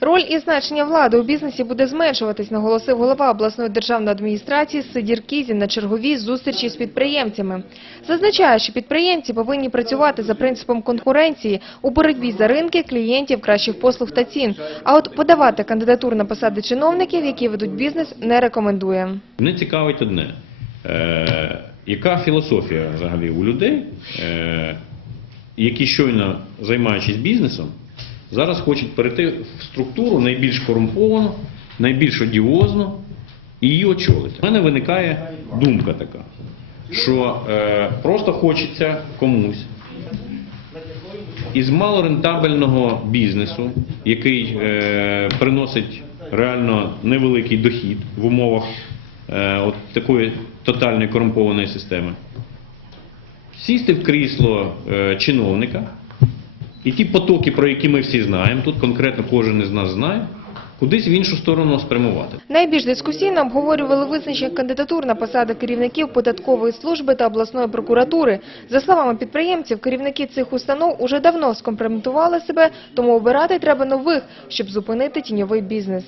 Роль і значення влади у бізнесі буде зменшуватись, наголосив голова обласної державної адміністрації Сидір Кізін на черговій зустрічі з підприємцями. Зазначає, що підприємці повинні працювати за принципом конкуренції у боротьбі за ринки, клієнтів, кращих послуг та цін. А от подавати кандидатур на посади чиновників, які ведуть бізнес, не рекомендує. Мене цікавить одне. Е, яка філософія взагалі у людей, е, які щойно займаючись бізнесом, зараз хочуть перейти в структуру найбільш корумповану, найбільш одіозну і її очолити. У мене виникає думка така, що е, просто хочеться комусь із малорентабельного бізнесу, який е, приносить реально невеликий дохід в умовах е, от такої тотальної корумпованої системи, сісти в крісло е, чиновника і ті потоки, про які ми всі знаємо, тут конкретно кожен із нас знає, кудись в іншу сторону спрямувати. Найбільш дискусійно обговорювали визначення кандидатур на посади керівників податкової служби та обласної прокуратури. За словами підприємців, керівники цих установ уже давно скомпрометували себе, тому обирати треба нових, щоб зупинити тіньовий бізнес.